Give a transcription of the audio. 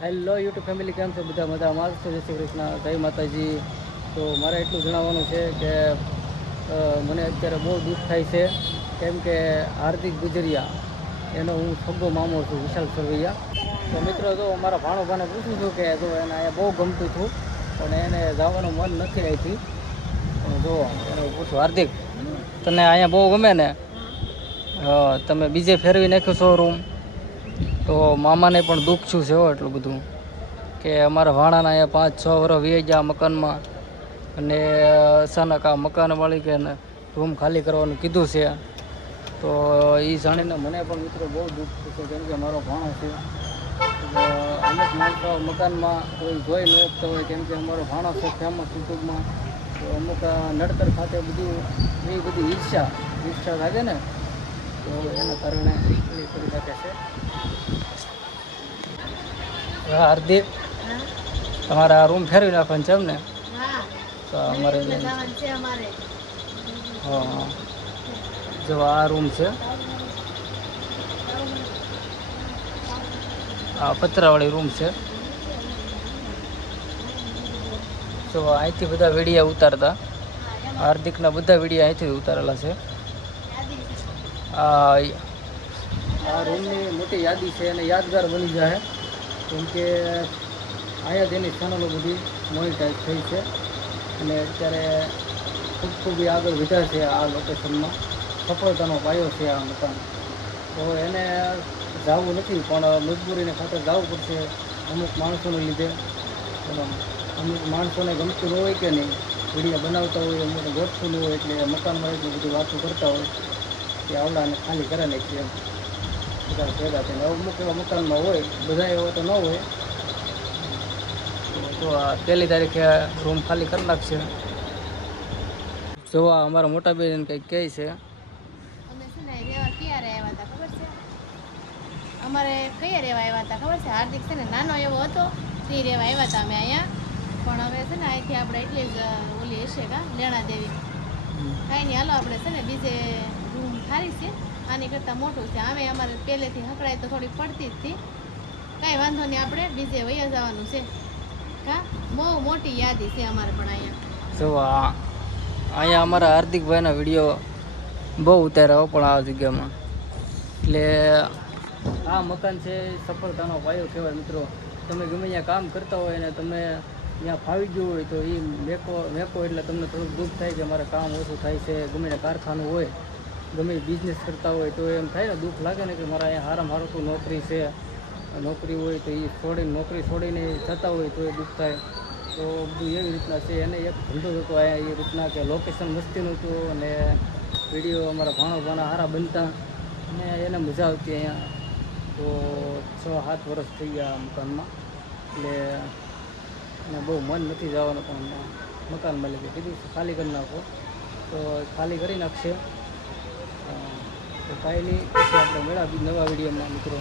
Hello YouTube family, કેમ છે બધા? મજામાં છો? જય શ્રી કૃષ્ણ, જય માતાજી. તો મારે એટલું જણાવવાનું છે કે મને અત્યારે બહુ દુઃખ થાય છે, કેમ કે હાર્દિક ગુજરિયા એનો હું સગો મામો છું, વિશાલ સરવૈયા. તો મિત્રો, જો મારા ભાણોભાને પૂછું છું કે જો એને અહીંયા બહુ ગમતું હતું પણ એને જવાનું મન નથી અહીંથી. પણ જો એને પૂછું, હાર્દિક તને અહીંયા બહુ ગમે ને? તમે બીજે ફેરવી નાખ્યો છો રૂમ, તો મામાને પણ દુઃખ છું છે એટલું બધું કે અમારા ભાણાના અહીંયા 5-6 વર્ષ વી ગયા મકાનમાં, અને અચાનક આ મકાન માલિકે રૂમ ખાલી કરવાનું કીધું છે. તો એ જાણીને મને પણ મિત્રો બહુ દુઃખ થશે, કેમ કે મારો ભાણો છે. અમુક માણસો મકાનમાં કોઈ જોઈ ન શકતા હોય, કેમ કે અમારો ભાણો છે ફેમસ યુટ્યુબમાં. તો અમુક નડતર ખાતે બધું એ બધી ઈર્ષા લાગે ને, તો એના કારણે એ કરી શકે છે. હાર્દિક, તમારા રૂમ ફેરવી નાખવાનું છે એમ ને? તો અમારે હા, જો આ રૂમ છે, આ પતરાવાળી રૂમ છે. તો અહીંથી બધા વિડીયા ઉતારતા, હાર્દિકના બધા વિડીયા અહીંથી ઉતારેલા છે. આ રૂમની મોટી યાદી છે અને યાદગાર બની જાય, કેમ કે અહીંયા તેની ચેનલો બધી મોનિટાઈઝ થઈ છે અને અત્યારે ખૂબ આગળ વધ્યા છે. આ લોકેશનમાં સફળતાનો પાયો છે આ મકાન. તો એને જવું નથી, પણ મજબૂરીને ખાતર જવું પડશે અમુક માણસોને લીધે. અમુક માણસોને ગમતું ન હોય કે નહીં, વિડીયો બનાવતા હોય, અમુક ગોઠતું ન હોય, એટલે મકાનમાં એટલી બધી વાતો કરતા હોય કે આવડાને ખાલી કરે નાખીએ એમ બધા ભેગા થઈને. અમુક એવા મકાનમાં હોય, બધા એવા તો ન હોય. તો આ 1લી તારીખે રૂમ ખાલી કરી નાખશે. જોવા અમારા મોટા બેન કંઈક કહે છે. અમારે કયા રહેવા આવ્યા હતા ખબર છે? હાર્દિક છે ને નાનો એવો હતો તે રહેવા આવ્યા હતા અમે અહીંયા. પણ હવે છે ને અહીંથી આપણે એટલી જ ઓલી હશે કા લેણા દેવી કાંઈ નહીં, હાલો આપણે છે ને બીજે રૂમ સારી છે, આની કરતાં મોટું છે. આમે અમારે પહેલેથી હકડાય તો થોડી પડતી જ હતી, કાંઈ વાંધો નહીં, આપણે બીજે વયા જવાનું છે. હા, બહુ મોટી યાદી છે અમારે પણ અહીંયા. જો અહીંયા અમારા હાર્દિકભાઈના વિડીયો બહુ ઉતાર્યા પણ આ જગ્યામાં. એટલે આ મકાન છે સફળતાનો પાયો કહેવાય મિત્રો. તમે ગમે ત્યાં કામ કરતા હોય અને તમે ત્યાં ફાવી ગયું હોય તો એ મેકો એટલે તમને થોડુંક દુઃખ થાય કે મારે કામ ઓછું થાય છે. ગમે તે કારખાનું હોય, ગમે બિઝનેસ કરતા હોય તો એમ થાય ને, દુઃખ લાગે ને કે મારા અહીંયા સારામાં સારું તો નોકરી છે. નોકરી હોય તો એ છોડીને, નોકરી છોડીને જતા હોય તો એ દુઃખ થાય. તો બધું એવી રીતના છે. એને એક ધંધો હતો અહીંયા એ રીતના કે લોકેશન મસ્તીનું હતું અને વિડીયો અમારા ભાણા સારા બનતા અને એને મજા આવતી અહીંયા. તો 6-7 વર્ષ થઈ ગયા આ મકાનમાં, એટલે એને બહુ મન નથી જવાનું, પણ મકાન માલિકે કીધું ખાલી કરી નાખો, તો ખાલી કરી નાખશે. તો કાંઈ નહીં, પછી આપણે મળ્યા નવા વિડીયોમાં મિત્રો.